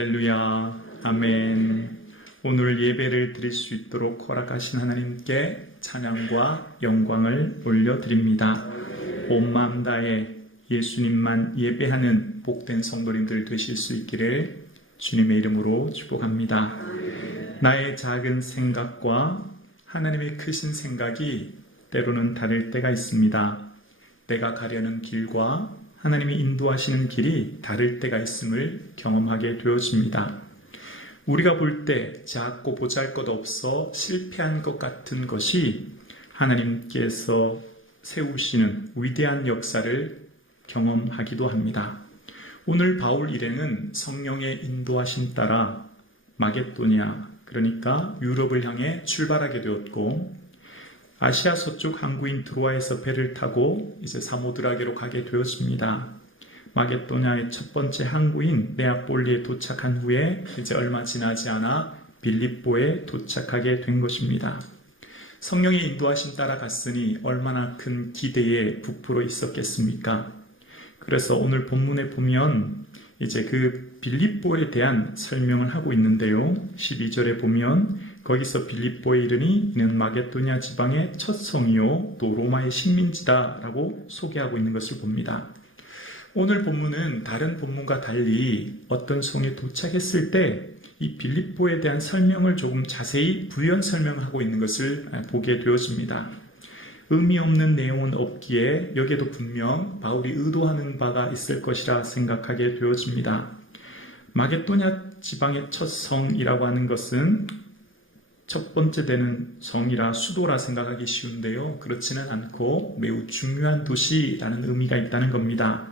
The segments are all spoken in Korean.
할렐루야. 아멘. 오늘 예배를 드릴 수 있도록 허락하신 하나님께 찬양과 영광을 올려드립니다. 온 마음 다해 예수님만 예배하는 복된 성도님들 되실 수 있기를 주님의 이름으로 축복합니다. 나의 작은 생각과 하나님의 크신 생각이 때로는 다를 때가 있습니다. 내가 가려는 길과 하나님이 인도하시는 길이 다를 때가 있음을 경험하게 되어집니다. 우리가 볼 때 작고 보잘 것 없어 실패한 것 같은 것이 하나님께서 세우시는 위대한 역사를 경험하기도 합니다. 오늘 바울 일행은 성령의 인도하심 따라 마게도니아, 그러니까 유럽을 향해 출발하게 되었고, 아시아 서쪽 항구인 드로아에서 배를 타고 이제 사모드라게로 가게 되었습니다. 마게도냐의 첫 번째 항구인 네아폴리에 도착한 후에 이제 얼마 지나지 않아 빌립보에 도착하게 된 것입니다. 성령의 인도하심 따라 갔으니 얼마나 큰 기대에 부풀어 있었겠습니까? 그래서 오늘 본문에 보면 이제 그 빌립보에 대한 설명을 하고 있는데요. 12절에 보면 거기서 빌립보에 이르니 이는 마게도냐 지방의 첫 성이요 또 로마의 식민지다라고 소개하고 있는 것을 봅니다. 오늘 본문은 다른 본문과 달리 어떤 성에 도착했을 때 이 빌립보에 대한 설명을 조금 자세히 부연 설명하고 있는 것을 보게 되었습니다. 의미 없는 내용은 없기에 여기에도 분명 바울이 의도하는 바가 있을 것이라 생각하게 되어집니다. 마게도냐 지방의 첫 성이라고 하는 것은 첫 번째 되는 성이라 수도라 생각하기 쉬운데요. 그렇지는 않고 매우 중요한 도시라는 의미가 있다는 겁니다.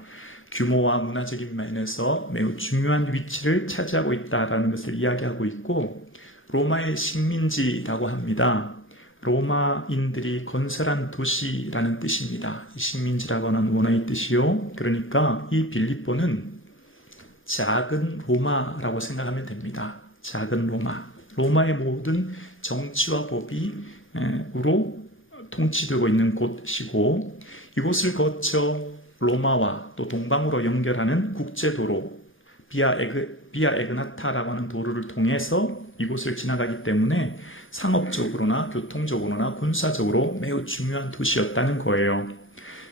규모와 문화적인 면에서 매우 중요한 위치를 차지하고 있다라는 것을 이야기하고 있고 로마의 식민지라고 합니다. 로마인들이 건설한 도시라는 뜻입니다. 이 식민지라고 하는 원어의 뜻이요. 그러니까 이 빌립보는 작은 로마라고 생각하면 됩니다. 작은 로마. 로마의 모든 정치와 법이로 통치되고 있는 곳이고 이곳을 거쳐 로마와 또 동방으로 연결하는 국제도로 비아 에그 비아 에그나타라고 하는 도로를 통해서 이곳을 지나가기 때문에 상업적으로나 교통적으로나 군사적으로 매우 중요한 도시였다는 거예요.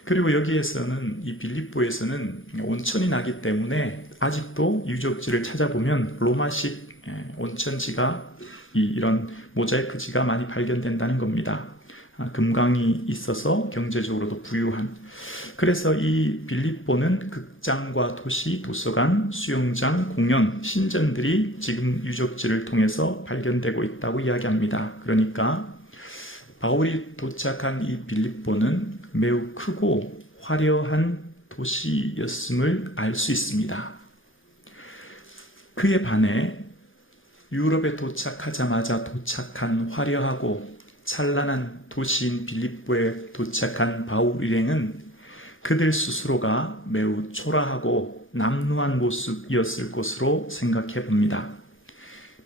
그리고 여기에서는 이 빌립보에서는 온천이 나기 때문에 아직도 유적지를 찾아보면 로마식 온천지가 이런 모자이크지가 많이 발견된다는 겁니다. 아, 금강이 있어서 경제적으로도 부유한. 그래서 이 빌립보는 극장과 도시, 도서관, 수영장, 공연, 신전들이 지금 유적지를 통해서 발견되고 있다고 이야기합니다. 그러니까 바울이 도착한 이 빌립보는 매우 크고 화려한 도시였음을 알 수 있습니다. 그에 반해 유럽에 도착하자마자 도착한 화려하고 찬란한 도시인 빌립보에 도착한 바울 일행은 그들 스스로가 매우 초라하고 남루한 모습이었을 것으로 생각해 봅니다.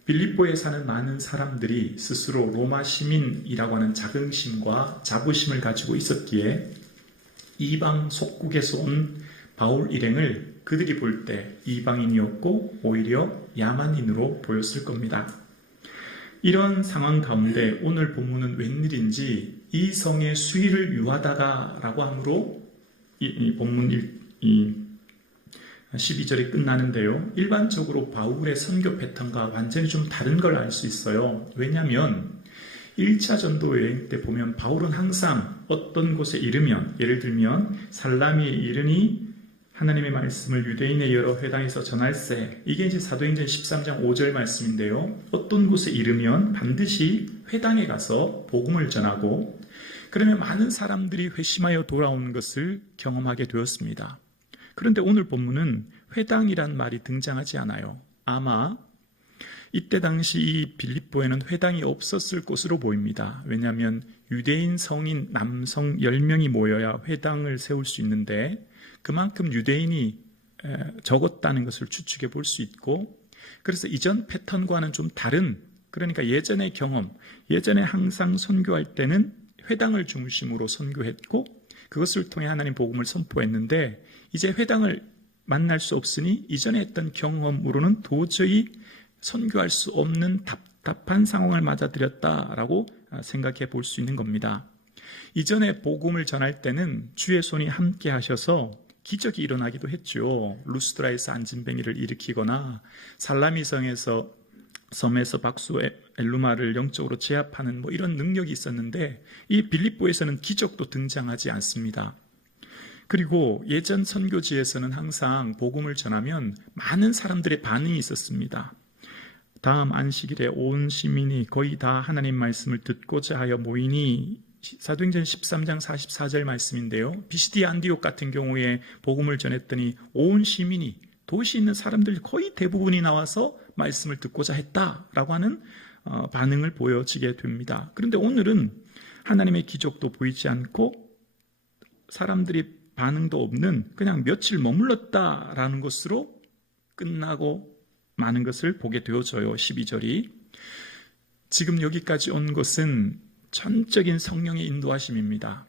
빌립보에 사는 많은 사람들이 스스로 로마 시민이라고 하는 자긍심과 자부심을 가지고 있었기에 이방 속국에서 온 바울 일행을 그들이 볼 때 이방인이었고 오히려 야만인으로 보였을 겁니다. 이런 상황 가운데 오늘 본문은 웬일인지 이 성의 수위를 유하다가 라고 하므로 이, 이 본문 일, 이 12절이 끝나는데요. 일반적으로 바울의 선교 패턴과 완전히 좀 다른 걸 알 수 있어요. 왜냐하면 1차 전도 여행 때 보면 바울은 항상 어떤 곳에 이르면 예를 들면 살라미에 이르니 하나님의 말씀을 유대인의 여러 회당에서 전할세. 이게 이제 사도행전 13장 5절 말씀인데요. 어떤 곳에 이르면 반드시 회당에 가서 복음을 전하고 그러면 많은 사람들이 회심하여 돌아오는 것을 경험하게 되었습니다. 그런데 오늘 본문은 회당이란 말이 등장하지 않아요. 아마 이때 당시 이 빌립보에는 회당이 없었을 것으로 보입니다. 왜냐하면 유대인 성인 남성 10명이 모여야 회당을 세울 수 있는데 그만큼 유대인이 적었다는 것을 추측해 볼 수 있고 그래서 이전 패턴과는 좀 다른 그러니까 예전의 경험, 예전에 항상 선교할 때는 회당을 중심으로 선교했고 그것을 통해 하나님 복음을 선포했는데 이제 회당을 만날 수 없으니 이전에 했던 경험으로는 도저히 선교할 수 없는 답답한 상황을 맞아들였다라고 생각해 볼 수 있는 겁니다. 이전에 복음을 전할 때는 주의 손이 함께 하셔서 기적이 일어나기도 했죠. 루스드라에서 안진뱅이를 일으키거나 살라미성에서 섬에서 박수 엘루마를 영적으로 제압하는 뭐 이런 능력이 있었는데 이 빌립보에서는 기적도 등장하지 않습니다. 그리고 예전 선교지에서는 항상 복음을 전하면 많은 사람들의 반응이 있었습니다. 다음 안식일에 온 시민이 거의 다 하나님 말씀을 듣고자 하여 모이니 사도행전 13장 44절 말씀인데요. 비시디 안디옥 같은 경우에 복음을 전했더니 온 시민이 도시에 있는 사람들 거의 대부분이 나와서 말씀을 듣고자 했다라고 하는 어, 반응을 보여지게 됩니다. 그런데 오늘은 하나님의 기적도 보이지 않고 사람들이 반응도 없는 그냥 며칠 머물렀다라는 것으로 끝나고 많은 것을 보게 되어져요. 12절이. 지금 여기까지 온 것은 전적인 성령의 인도하심입니다.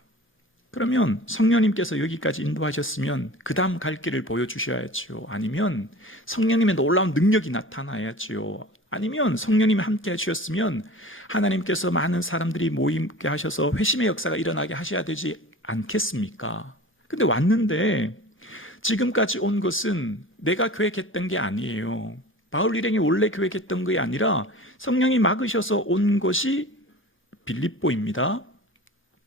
그러면 성령님께서 여기까지 인도하셨으면 그 다음 갈 길을 보여주셔야지요. 아니면 성령님의 놀라운 능력이 나타나야지요. 아니면 성령님이 함께 해주셨으면 하나님께서 많은 사람들이 모이게 하셔서 회심의 역사가 일어나게 하셔야 되지 않겠습니까? 근데 왔는데 지금까지 온 것은 내가 계획했던 게 아니에요. 바울 일행이 원래 계획했던 게 아니라 성령이 막으셔서 온 것이 빌립보입니다.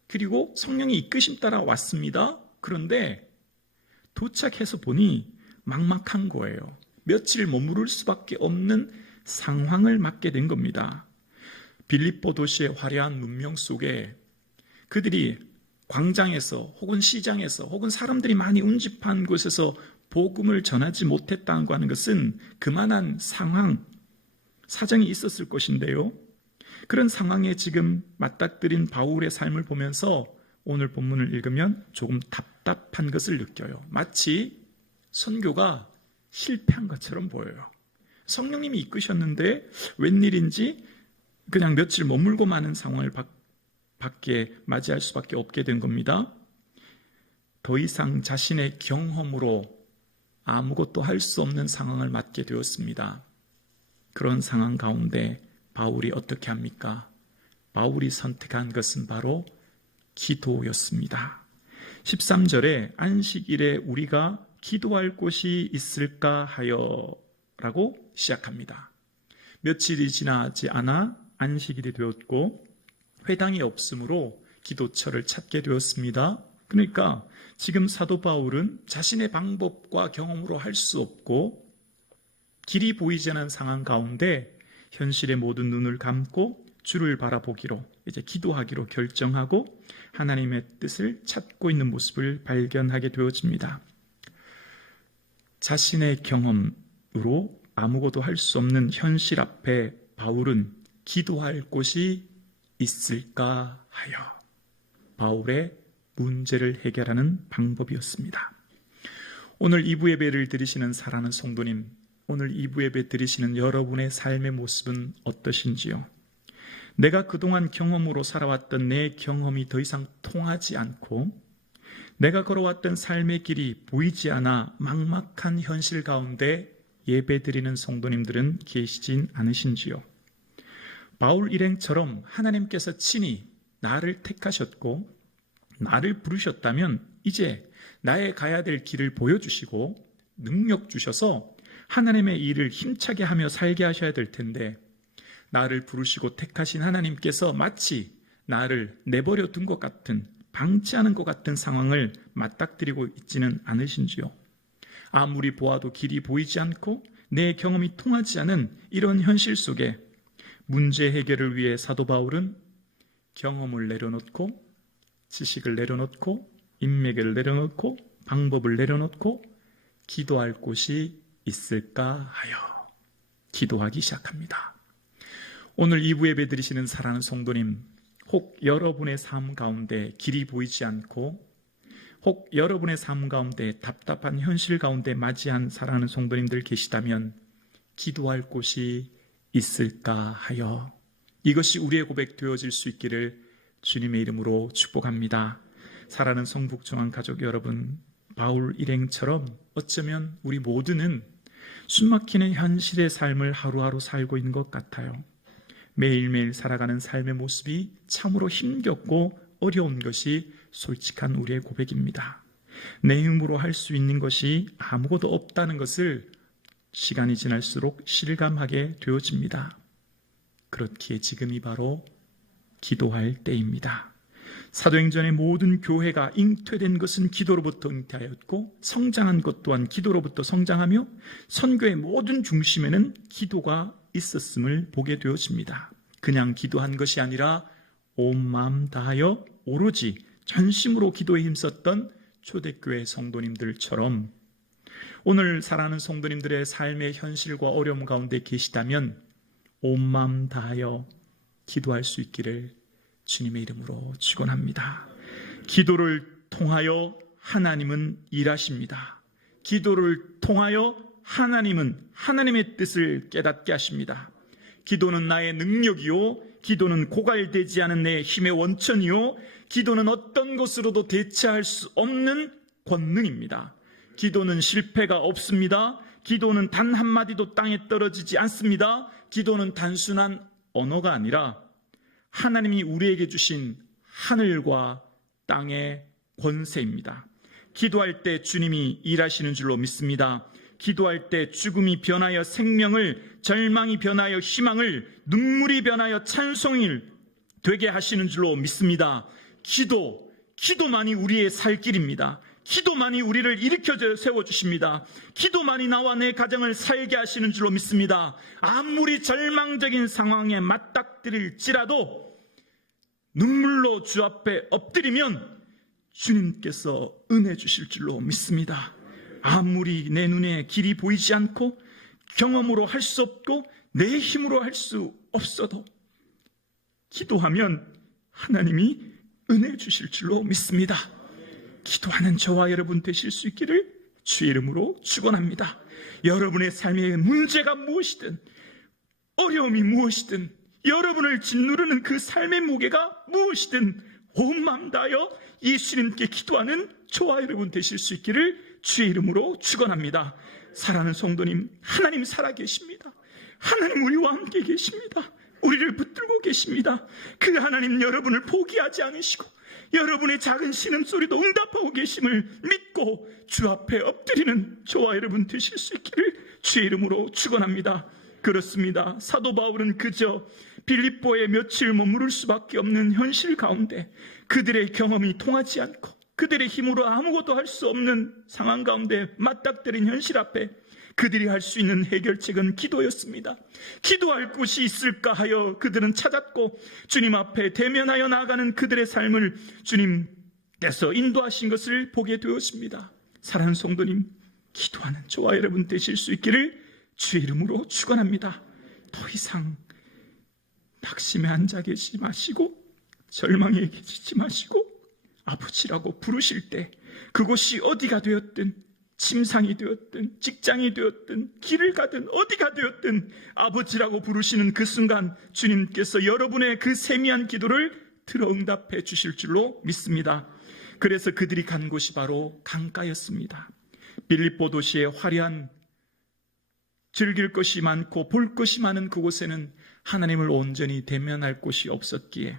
그리고 성령이 이끄심 따라 왔습니다. 그런데 도착해서 보니 막막한 거예요. 며칠 머무를 수밖에 없는 상황을 맞게 된 겁니다. 빌립보 도시의 화려한 문명 속에 그들이 광장에서 혹은 시장에서 혹은 사람들이 많이 운집한 곳에서 복음을 전하지 못했다고 하는 것은 그만한 상황, 사정이 있었을 것인데요. 그런 상황에 지금 맞닥뜨린 바울의 삶을 보면서 오늘 본문을 읽으면 조금 답답한 것을 느껴요. 마치 선교가 실패한 것처럼 보여요. 성령님이 이끄셨는데 웬일인지 그냥 며칠 머물고 마는 상황을 밖에 맞이할 수밖에 없게 된 겁니다. 더 이상 자신의 경험으로 아무것도 할 수 없는 상황을 맞게 되었습니다. 그런 상황 가운데 바울이 어떻게 합니까? 바울이 선택한 것은 바로 기도였습니다. 13절에 안식일에 우리가 기도할 곳이 있을까 하여 라고 시작합니다. 며칠이 지나지 않아 안식일이 되었고 회당이 없으므로 기도처를 찾게 되었습니다. 그러니까 지금 사도 바울은 자신의 방법과 경험으로 할 수 없고 길이 보이지 않은 상황 가운데 현실의 모든 눈을 감고 주를 바라보기로 이제 기도하기로 결정하고 하나님의 뜻을 찾고 있는 모습을 발견하게 되어집니다. 자신의 경험으로 아무것도 할 수 없는 현실 앞에 바울은 기도할 곳이 있을까 하여 바울의 문제를 해결하는 방법이었습니다. 오늘 2부 예배를 드리시는 사랑하는 성도님, 오늘 2부 예배 드리시는 여러분의 삶의 모습은 어떠신지요? 내가 그동안 경험으로 살아왔던 내 경험이 더 이상 통하지 않고 내가 걸어왔던 삶의 길이 보이지 않아 막막한 현실 가운데 예배 드리는 성도님들은 계시진 않으신지요? 바울 일행처럼 하나님께서 친히 나를 택하셨고 나를 부르셨다면 이제 나의 가야 될 길을 보여주시고 능력 주셔서 하나님의 일을 힘차게 하며 살게 하셔야 될 텐데 나를 부르시고 택하신 하나님께서 마치 나를 내버려 둔 것 같은 방치하는 것 같은 상황을 맞닥뜨리고 있지는 않으신지요? 아무리 보아도 길이 보이지 않고 내 경험이 통하지 않은 이런 현실 속에 문제 해결을 위해 사도 바울은 경험을 내려놓고 지식을 내려놓고 인맥을 내려놓고 방법을 내려놓고 기도할 곳이 있을까 하여 기도하기 시작합니다. 오늘 2부 예배 드리시는 사랑하는 성도님, 혹 여러분의 삶 가운데 길이 보이지 않고 혹 여러분의 삶 가운데 답답한 현실 가운데 맞이한 사랑하는 성도님들 계시다면 기도할 곳이 있을까 하여 이것이 우리의 고백 되어질 수 있기를 주님의 이름으로 축복합니다. 사랑하는 성북중앙 가족 여러분, 바울 일행처럼 어쩌면 우리 모두는 숨막히는 현실의 삶을 하루하루 살고 있는 것 같아요. 매일매일 살아가는 삶의 모습이 참으로 힘겹고 어려운 것이 솔직한 우리의 고백입니다. 내 힘으로 할 수 있는 것이 아무것도 없다는 것을 시간이 지날수록 실감하게 되어집니다. 그렇기에 지금이 바로 기도할 때입니다. 사도행전의 모든 교회가 잉태된 것은 기도로부터 잉태하였고 성장한 것 또한 기도로부터 성장하며 선교의 모든 중심에는 기도가 있었음을 보게 되어집니다. 그냥 기도한 것이 아니라 온 마음 다하여 오로지 전심으로 기도에 힘썼던 초대교회 성도님들처럼 오늘 살아가는 성도님들의 삶의 현실과 어려움 가운데 계시다면 온 마음 다하여 기도할 수 있기를 주님의 이름으로 축원합니다. 기도를 통하여 하나님은 일하십니다. 기도를 통하여 하나님은 하나님의 뜻을 깨닫게 하십니다. 기도는 나의 능력이요. 기도는 고갈되지 않은 내 힘의 원천이요. 기도는 어떤 것으로도 대체할 수 없는 권능입니다. 기도는 실패가 없습니다. 기도는 단 한마디도 땅에 떨어지지 않습니다. 기도는 단순한 언어가 아니라 하나님이 우리에게 주신 하늘과 땅의 권세입니다. 기도할 때 주님이 일하시는 줄로 믿습니다. 기도할 때 죽음이 변하여 생명을, 절망이 변하여 희망을, 눈물이 변하여 찬송을 되게 하시는 줄로 믿습니다. 기도, 기도만이 우리의 살 길입니다. 기도만이 우리를 일으켜 세워주십니다. 기도만이 나와 내 가정을 살게 하시는 줄로 믿습니다. 아무리 절망적인 상황에 맞닥뜨릴지라도 눈물로 주 앞에 엎드리면 주님께서 은혜 주실 줄로 믿습니다. 아무리 내 눈에 길이 보이지 않고 경험으로 할 수 없고 내 힘으로 할 수 없어도 기도하면 하나님이 은혜 주실 줄로 믿습니다. 기도하는 저와 여러분 되실 수 있기를 주의 이름으로 축원합니다. 여러분의 삶의 문제가 무엇이든 어려움이 무엇이든 여러분을 짓누르는 그 삶의 무게가 무엇이든 온 마음 다하여 예수님께 기도하는 저와 여러분 되실 수 있기를 주의 이름으로 축원합니다. 사랑하는 성도님, 하나님 살아계십니다. 하나님 우리와 함께 계십니다. 우리를 붙들고 계십니다. 그 하나님 여러분을 포기하지 않으시고 여러분의 작은 신음소리도 응답하고 계심을 믿고 주 앞에 엎드리는 저와 여러분 되실 수 있기를 주의 이름으로 축원합니다. 그렇습니다. 사도 바울은 그저 빌립보에 며칠 머무를 수밖에 없는 현실 가운데 그들의 경험이 통하지 않고 그들의 힘으로 아무것도 할 수 없는 상황 가운데 맞닥뜨린 현실 앞에 그들이 할 수 있는 해결책은 기도였습니다. 기도할 곳이 있을까 하여 그들은 찾았고 주님 앞에 대면하여 나아가는 그들의 삶을 주님께서 인도하신 것을 보게 되었습니다. 사랑하는 성도님, 기도하는 저와 여러분 되실 수 있기를 주의 이름으로 축원합니다. 더 이상 낙심에 앉아 계시지 마시고 절망에 계시지 마시고 아버지라고 부르실 때 그곳이 어디가 되었든 침상이 되었든 직장이 되었든 길을 가든 어디가 되었든 아버지라고 부르시는 그 순간 주님께서 여러분의 그 세미한 기도를 들어 응답해 주실 줄로 믿습니다. 그래서 그들이 간 곳이 바로 강가였습니다. 빌립보 도시의 화려한 즐길 것이 많고 볼 것이 많은 그곳에는 하나님을 온전히 대면할 곳이 없었기에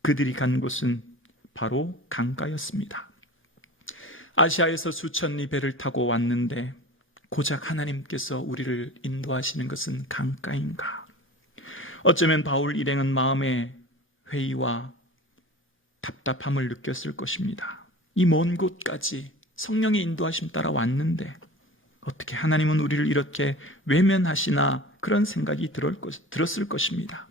그들이 간 곳은 바로 강가였습니다. 아시아에서 수천 리 배를 타고 왔는데 고작 하나님께서 우리를 인도하시는 것은 강가인가? 어쩌면 바울 일행은 마음의 회의와 답답함을 느꼈을 것입니다. 이 먼 곳까지 성령의 인도하심 따라 왔는데 어떻게 하나님은 우리를 이렇게 외면하시나 그런 생각이 들었을 것입니다.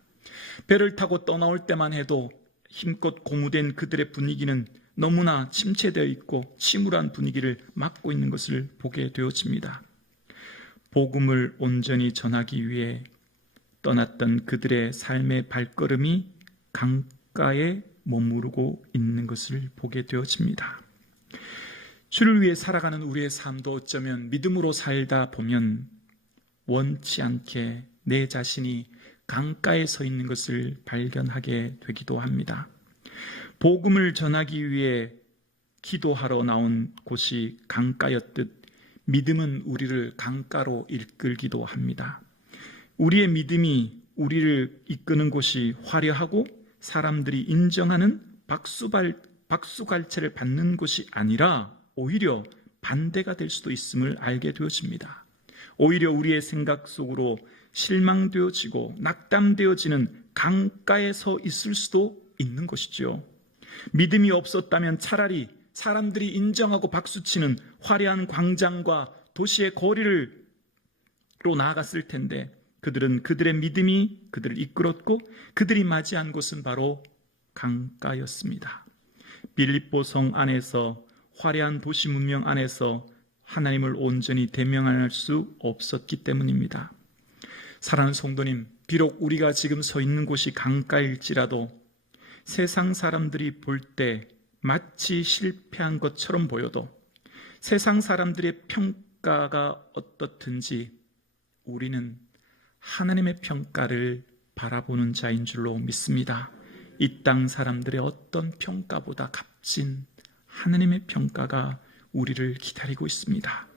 배를 타고 떠나올 때만 해도 힘껏 고무된 그들의 분위기는 너무나 침체되어 있고 침울한 분위기를 맡고 있는 것을 보게 되어집니다. 복음을 온전히 전하기 위해 떠났던 그들의 삶의 발걸음이 강가에 머무르고 있는 것을 보게 되어집니다. 주를 위해 살아가는 우리의 삶도 어쩌면 믿음으로 살다 보면 원치 않게 내 자신이 강가에 서 있는 것을 발견하게 되기도 합니다. 복음을 전하기 위해 기도하러 나온 곳이 강가였듯 믿음은 우리를 강가로 이끌기도 합니다. 우리의 믿음이 우리를 이끄는 곳이 화려하고 사람들이 인정하는 박수발, 박수갈채를 받는 곳이 아니라 오히려 반대가 될 수도 있음을 알게 되어집니다. 오히려 우리의 생각 속으로 실망되어지고 낙담되어지는 강가에 서 있을 수도 있는 것이죠. 믿음이 없었다면 차라리 사람들이 인정하고 박수치는 화려한 광장과 도시의 거리를 로 나아갔을 텐데 그들은 그들의 믿음이 그들을 이끌었고 그들이 맞이한 곳은 바로 강가였습니다. 빌립보 성 안에서 화려한 도시 문명 안에서 하나님을 온전히 대명할 수 없었기 때문입니다. 사랑하는 성도님, 비록 우리가 지금 서 있는 곳이 강가일지라도 세상 사람들이 볼 때 마치 실패한 것처럼 보여도 세상 사람들의 평가가 어떻든지 우리는 하나님의 평가를 바라보는 자인 줄로 믿습니다. 이 땅 사람들의 어떤 평가보다 값진 하나님의 평가가 우리를 기다리고 있습니다.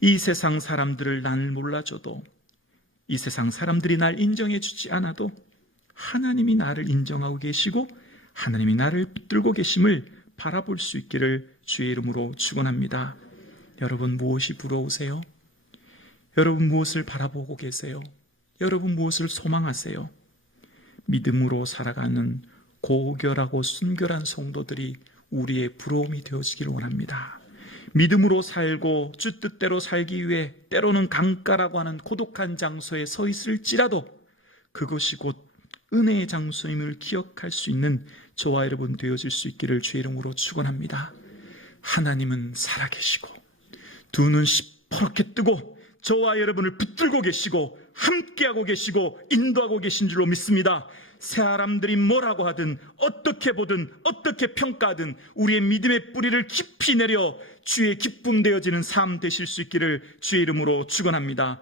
이 세상 사람들을 날 몰라줘도 이 세상 사람들이 날 인정해 주지 않아도 하나님이 나를 인정하고 계시고 하나님이 나를 붙들고 계심을 바라볼 수 있기를 주의 이름으로 축원합니다. 여러분 무엇이 부러우세요? 여러분 무엇을 바라보고 계세요? 여러분 무엇을 소망하세요? 믿음으로 살아가는 고결하고 순결한 성도들이 우리의 부러움이 되어지기를 원합니다. 믿음으로 살고 주 뜻대로 살기 위해 때로는 강가라고 하는 고독한 장소에 서 있을지라도 그것이 곧 은혜의 장소임을 기억할 수 있는 저와 여러분 되어질 수 있기를 주의 이름으로 축원합니다. 하나님은 살아계시고 두 눈 시퍼렇게 뜨고 저와 여러분을 붙들고 계시고 함께하고 계시고 인도하고 계신 줄로 믿습니다. 사람들이 뭐라고 하든 어떻게 보든 어떻게 평가하든 우리의 믿음의 뿌리를 깊이 내려 주의 기쁨 되어지는 삶 되실 수 있기를 주의 이름으로 축원합니다.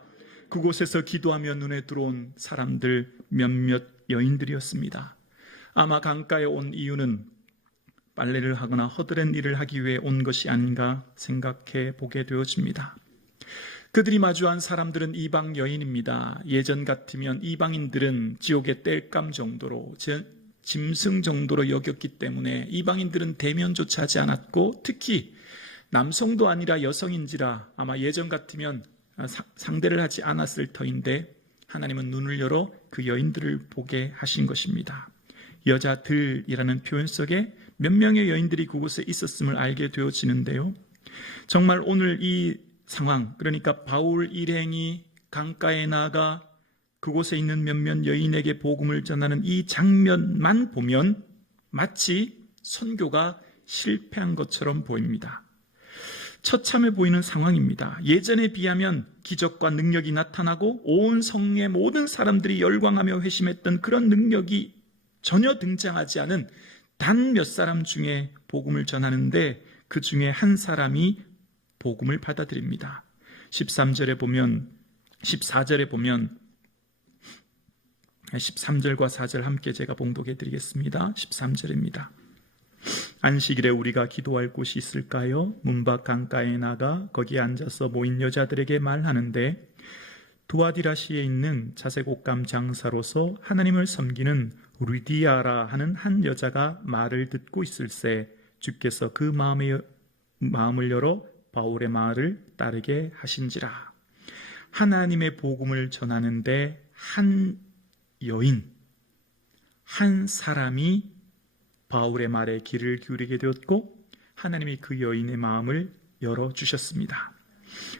그곳에서 기도하며 눈에 들어온 사람들 몇몇 여인들이었습니다. 아마 강가에 온 이유는 빨래를 하거나 허드렛 일을 하기 위해 온 것이 아닌가 생각해 보게 되어집니다. 그들이 마주한 사람들은 이방 여인입니다. 예전 같으면 이방인들은 지옥의 땔감 정도로 짐승 정도로 여겼기 때문에 이방인들은 대면조차 하지 않았고 특히 남성도 아니라 여성인지라 아마 예전 같으면 상대를 하지 않았을 터인데 하나님은 눈을 열어 그 여인들을 보게 하신 것입니다. 여자들이라는 표현 속에 몇 명의 여인들이 그곳에 있었음을 알게 되어지는데요. 정말 오늘 이 상황, 그러니까 바울 일행이 강가에 나가 그곳에 있는 몇몇 여인에게 복음을 전하는 이 장면만 보면 마치 선교가 실패한 것처럼 보입니다. 처참해 보이는 상황입니다. 예전에 비하면 기적과 능력이 나타나고 온 성의 모든 사람들이 열광하며 회심했던 그런 능력이 전혀 등장하지 않은 단 몇 사람 중에 복음을 전하는데 그 중에 한 사람이 복음을 받아들입니다. 13절에 보면 14절에 보면 13절과 4절 함께 제가 봉독해 드리겠습니다. 13절입니다. 안식일에 우리가 기도할 곳이 있을까요? 문밖 강가에 나가 거기에 앉아서 모인 여자들에게 말하는데 두아디라시에 있는 자색옷감 장사로서 하나님을 섬기는 루디아라 하는 한 여자가 말을 듣고 있을세 주께서 그 마음의, 마음을 열어 바울의 말을 따르게 하신지라. 하나님의 복음을 전하는데 한 여인, 한 사람이 바울의 말에 귀를 기울이게 되었고 하나님이 그 여인의 마음을 열어 주셨습니다.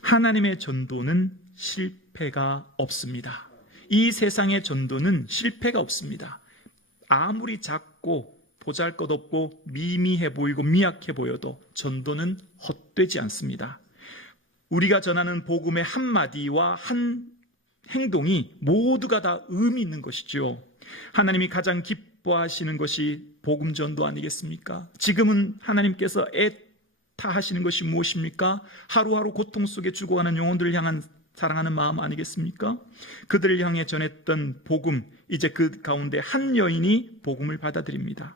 하나님의 전도는 실패가 없습니다. 이 세상의 전도는 실패가 없습니다. 아무리 작고 보잘 것 없고 미미해 보이고 미약해 보여도 전도는 헛되지 않습니다. 우리가 전하는 복음의 한마디와 한 행동이 모두가 다 의미 있는 것이죠. 하나님이 가장 기뻐 하시는 것이 복음 전도 아니겠습니까? 지금은 하나님께서 애타하시는 것이 무엇입니까? 하루하루 고통 속에 죽어가는 영혼들을 향한 사랑하는 마음 아니겠습니까? 그들을 향해 전했던 복음, 이제 그 가운데 한 여인이 복음을 받아들입니다.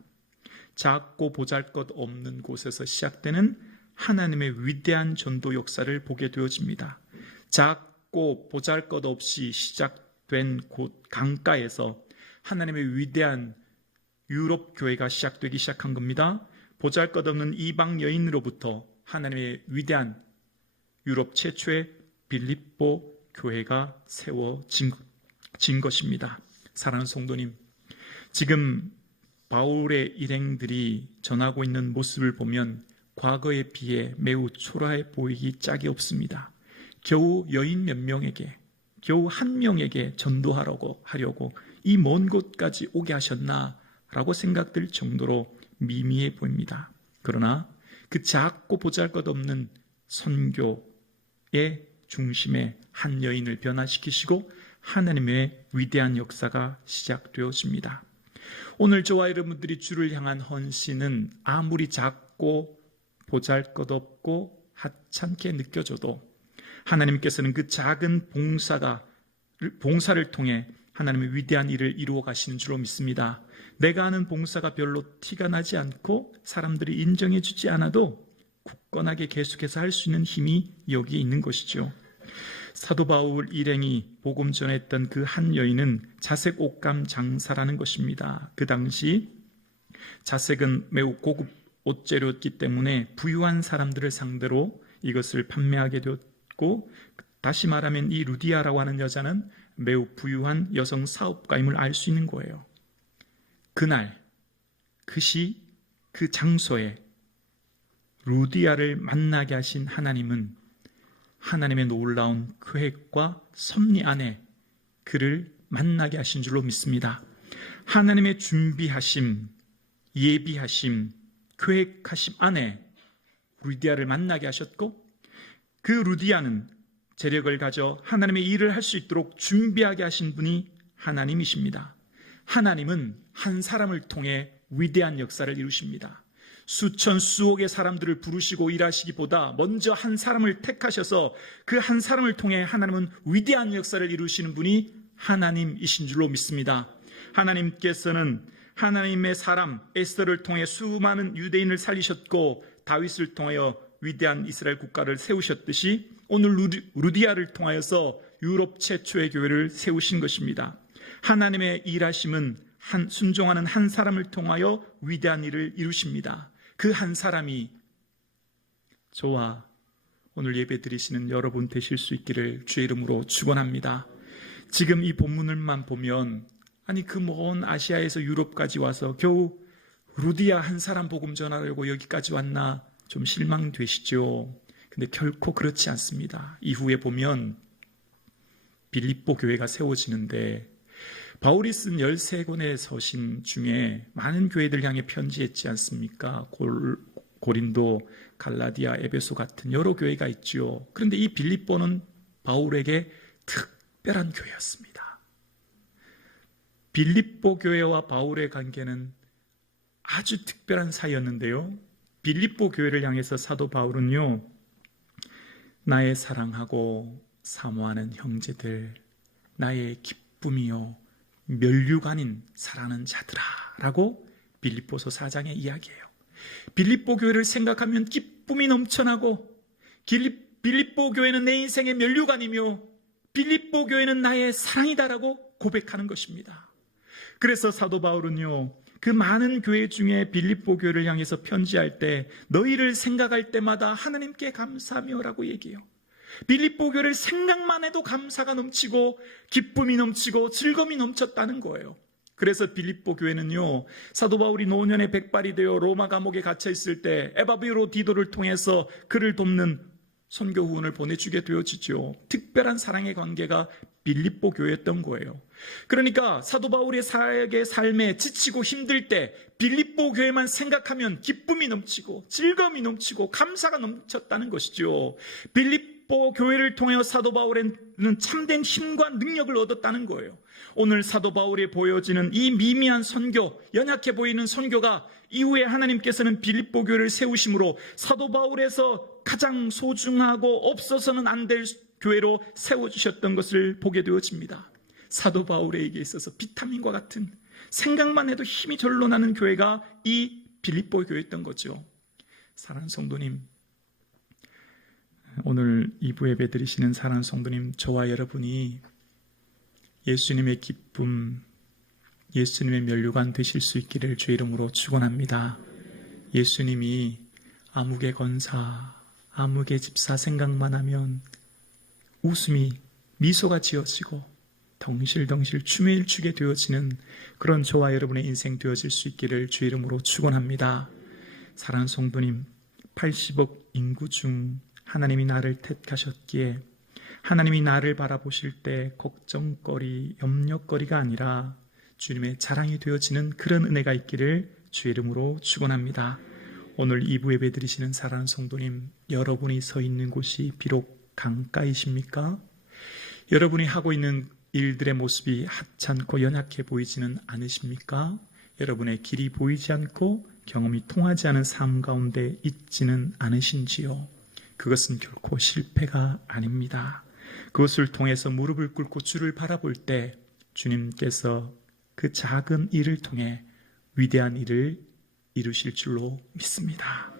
작고 보잘것 없는 곳에서 시작되는 하나님의 위대한 전도 역사를 보게 되어집니다. 작고 보잘것 없이 시작된 곳 강가에서 하나님의 위대한 유럽 교회가 시작되기 시작한 겁니다. 보잘것없는 이방 여인으로부터 하나님의 위대한 유럽 최초의 빌립보 교회가 세워진 진 것입니다. 사랑하는 성도님, 지금 바울의 일행들이 전하고 있는 모습을 보면 과거에 비해 매우 초라해 보이기 짝이 없습니다. 겨우 여인 몇 명에게, 겨우 한 명에게 전도하려고 하려고 이 먼 곳까지 오게 하셨나 라고 생각될 정도로 미미해 보입니다. 그러나 그 작고 보잘 것 없는 선교의 중심에 한 여인을 변화시키시고 하나님의 위대한 역사가 시작되어집니다. 오늘 저와 여러분들이 주를 향한 헌신은 아무리 작고 보잘 것 없고 하찮게 느껴져도 하나님께서는 그 작은 봉사가 봉사를 통해 하나님의 위대한 일을 이루어 가시는 줄로 믿습니다. 내가 하는 봉사가 별로 티가 나지 않고 사람들이 인정해 주지 않아도 굳건하게 계속해서 할 수 있는 힘이 여기에 있는 것이죠. 사도 바울 일행이 복음 전했던 그 한 여인은 자색 옷감 장사라는 것입니다. 그 당시 자색은 매우 고급 옷재료였기 때문에 부유한 사람들을 상대로 이것을 판매하게 되었고 다시 말하면 이 루디아라고 하는 여자는 매우 부유한 여성 사업가임을 알 수 있는 거예요. 그날 그 시 그 장소에 루디아를 만나게 하신 하나님은 하나님의 놀라운 계획과 섭리 안에 그를 만나게 하신 줄로 믿습니다. 하나님의 준비하심, 예비하심, 계획하심 안에 루디아를 만나게 하셨고 그 루디아는 재력을 가져 하나님의 일을 할 수 있도록 준비하게 하신 분이 하나님이십니다. 하나님은 한 사람을 통해 위대한 역사를 이루십니다. 수천 수억의 사람들을 부르시고 일하시기보다 먼저 한 사람을 택하셔서 그 한 사람을 통해 하나님은 위대한 역사를 이루시는 분이 하나님이신 줄로 믿습니다. 하나님께서는 하나님의 사람 에스더를 통해 수많은 유대인을 살리셨고 다윗을 통하여 위대한 이스라엘 국가를 세우셨듯이 오늘 루디아를 통하여서 유럽 최초의 교회를 세우신 것입니다. 하나님의 일하심은 한 순종하는 한 사람을 통하여 위대한 일을 이루십니다. 그 한 사람이 저와 오늘 예배 드리시는 여러분 되실 수 있기를 주의 이름으로 축원합니다. 지금 이 본문을만 보면 아니 그 먼 아시아에서 유럽까지 와서 겨우 루디아 한 사람 복음 전하려고 여기까지 왔나 좀 실망되시죠. 근데 결코 그렇지 않습니다. 이후에 보면 빌립보 교회가 세워지는데 바울이 쓴 13권의 서신 중에 많은 교회들 향해 편지했지 않습니까? 골, 고린도, 갈라디아, 에베소 같은 여러 교회가 있지요. 그런데 이 빌립보는 바울에게 특별한 교회였습니다. 빌립보 교회와 바울의 관계는 아주 특별한 사이였는데요. 빌립보 교회를 향해서 사도 바울은요, 나의 사랑하고 사모하는 형제들, 나의 기쁨이요, 멸류관인 사랑하는 자들아 라고 빌립보서 4장에 이야기해요. 빌립보 교회를 생각하면 기쁨이 넘쳐나고 빌립보 교회는 내 인생의 멸류관이며 빌립보 교회는 나의 사랑이다라고 고백하는 것입니다. 그래서 사도 바울은요. 그 많은 교회 중에 빌립보 교회를 향해서 편지할 때 너희를 생각할 때마다 하나님께 감사하며라고 얘기해요. 빌립보 교회를 생각만 해도 감사가 넘치고 기쁨이 넘치고 즐거움이 넘쳤다는 거예요. 그래서 빌립보 교회는요, 사도 바울이 노년의 백발이 되어 로마 감옥에 갇혀 있을 때 에바비로 디도를 통해서 그를 돕는 선교 후원을 보내주게 되어지죠. 특별한 사랑의 관계가 빌립보 교회였던 거예요. 그러니까 사도 바울의 사역의 삶에 지치고 힘들 때 빌립보 교회만 생각하면 기쁨이 넘치고 즐거움이 넘치고 감사가 넘쳤다는 것이죠. 빌립보 교회를 통하여 사도 바울에는 참된 힘과 능력을 얻었다는 거예요. 오늘 사도 바울에 보여지는 이 미미한 선교, 연약해 보이는 선교가 이후에 하나님께서는 빌립보 교회를 세우심으로 사도 바울에서 가장 소중하고 없어서는 안 될 교회로 세워주셨던 것을 보게 되어집니다. 사도 바울에게 있어서 비타민과 같은 생각만 해도 힘이 절로 나는 교회가 이 빌립보 교회였던 거죠. 사랑하는 성도님, 오늘 2부 예배 드리시는 사랑하는 성도님, 저와 여러분이 예수님의 기쁨, 예수님의 면류관 되실 수 있기를 주 이름으로 축원합니다. 예수님이 아무개 건사, 아무개 집사 생각만 하면 웃음이 미소가 지어지고 덩실덩실 춤을 추게 되어지는 그런 저와 여러분의 인생 되어질 수 있기를 주 이름으로 축원합니다. 사랑하는 성도님, 80억 인구 중 하나님이 나를 택하셨기에 하나님이 나를 바라보실 때 걱정거리, 염려거리가 아니라 주님의 자랑이 되어지는 그런 은혜가 있기를 주 이름으로 축원합니다. 오늘 2부 예배 드리시는 사랑하는 성도님, 여러분이 서 있는 곳이 비록 강가이십니까? 여러분이 하고 있는 일들의 모습이 하찮고 연약해 보이지는 않으십니까? 여러분의 길이 보이지 않고 경험이 통하지 않은 삶 가운데 있지는 않으신지요? 그것은 결코 실패가 아닙니다. 그것을 통해서 무릎을 꿇고 주를 바라볼 때 주님께서 그 작은 일을 통해 위대한 일을 이루실 줄로 믿습니다.